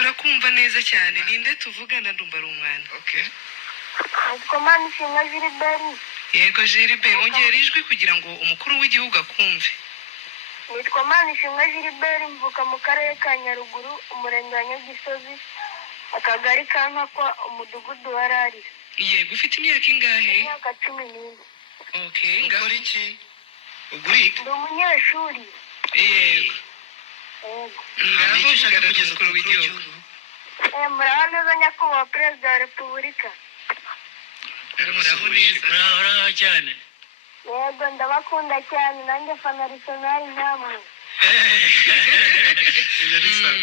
turakumva neza cyane. Ninde tuvugana? Ndumva ari umwana. Okay. Manishimwe Gilbert. Yego Gilbert, ongera ijwi kugira ngo umukuru w'igihugu akumve. Nitwa Manishimwe Gilbert, mvuka mu karere ka Nyaruguru, umurenge wa Nyagisozi, akagari ka Nkakwa, umudugudu wa Rari. Yego, ufite imyaka ingahe? Imyaka 11. Okay, Ukora iki? Ugurika? Ndi umunyeshuri. Yego. Ngaho ushaka kugeza ku w'igihugu. Muraho neza nyakubahwa Perezida wa Repubulika. Muraho neza. Muraho cyane. Yego, ndabakunda cyane, nanjye fana Arsenal namwe.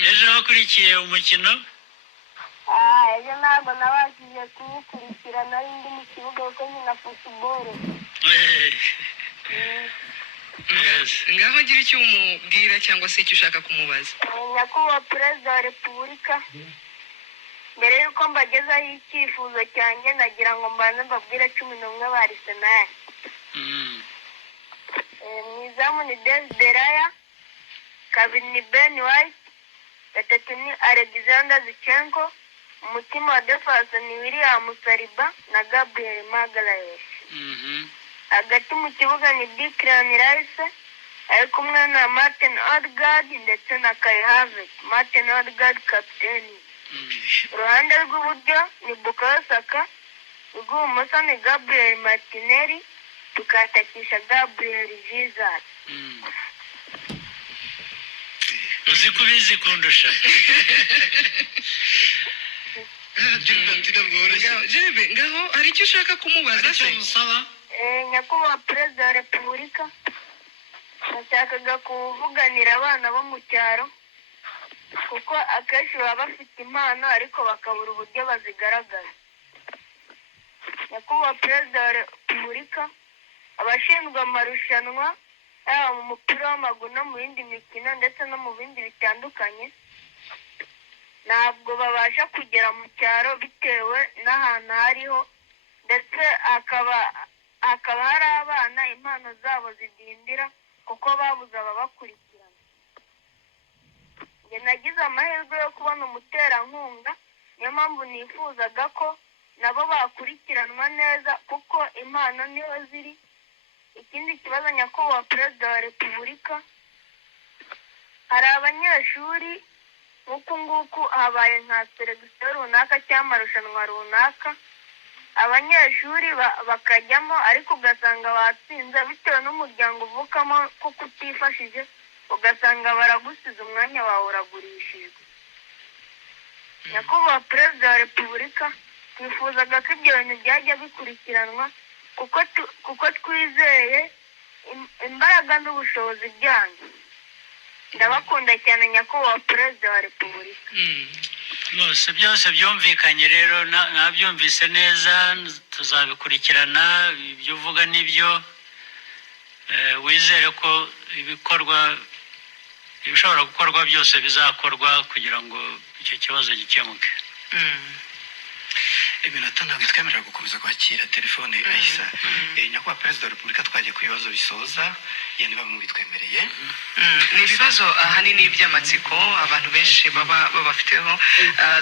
Ejo wakurikiye umukino? Ejo ntabwo nabashije kuwukurikira, nari ndi mu kibuga kuko nkina football. Ngaho gira icyo umubwira cyangwa se icyo ushaka kumubaza. Nyakubahwa Perezida wa Repubulika, mbere y'uko mbagezaho icyifuzo cyanjye, nagira ngo mbanze mbabwire 11 ba Arsenal. Mu izamu ni David Raya, kabiri ni Ben White, gatatu ni Alexander Zinchenko, umutima wa defense ni William Saliba na Gabriel Magalhaes. Hagati mu kibuga ni Declan Rice, ari kumwe na Martin Odegaard ndetse na Kai Havertz. Martin Odegaard kapiteni. Uruhande rw'iburyo ni Bukayo Saka, rw'ibumoso ni Gabriel Martinelli, tukatakisha Gabriel Jesus. Uzi kubizi kundusha. Jebe, ngaho hari icyo ushaka kumubaza se? Nyakubahwa Perezida wa Repubulika, nashakaga kuvuganira abana bo mu cyaro, kuko akenshi baba bafite impano ariko bakabura uburyo bazigaragaza. Nyakubahwa Perezida wa Repubulika, abashinzwe amarushanwa yaba mu mupira w'amaguru no mu yindi mikino ndetse no mu bindi bitandukanye, ntabwo babasha kugera mu cyaro bitewe n'ahantu hariho, ndetse hakaba hari abana impano zabo zidindira kuko babuze ababakurikirana. Njye nagize amahirwe yo kubona umuterankunga, niyo mpamvu nifuzaga ko nabo bakurikiranwa neza kuko impano niho ziri. Ikindi kibazo nyakubahwa Perezida wa Repubulika, hari abanyeshuri nk'uku nguku habaye nka seregisiyo runaka cyangwa amarushanwa runaka, abanyeshuri bakajyamo ariko ugasanga batsinze bitewe n'umuryango uvukamo kuko utifashije, ugasanga baragusize umwanya wawe uragurishijwe. Nyakubahwa Perezida wa Repubulika, twifuzaga ko ibyo bintu byajya bikurikiranwa kuko twizeye imbaraga n'ubushobozi byanyu. Ndabakunda cyane nyakubahwa Perezida wa Repubulika. Byose byumvikanye rero, nabyumvise neza, tuzabikurikirana. Ibyo uvuga nibyo, wizere ko ibishobora gukorwa byose bizakorwa kugira ngo icyo kibazo gikemuke. Iminota ntabwo twemerera gukomeza kwakira telefone Aisha. Nyakubahwa Perezida wa Repubulika, twagiye ku bibazo bisoza, yandi bamwe bitwemereye. Ni ibibazo ahanini by'amatsiko abantu benshi baba babafiteho.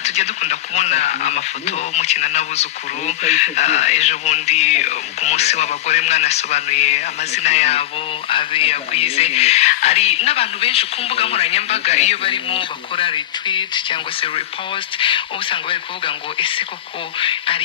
Tujya dukunda kubona amafoto mukina n'abuzukuru. Ejo bundi ku munsi w'abagore mwanasobanuye amazina yabo, abe yagwize. Ari n'abantu benshi ku mbuga nkoranyambaga iyo barimo bakora retweet cyangwa se repost, usanga bari kuvuga ngo ese koko ari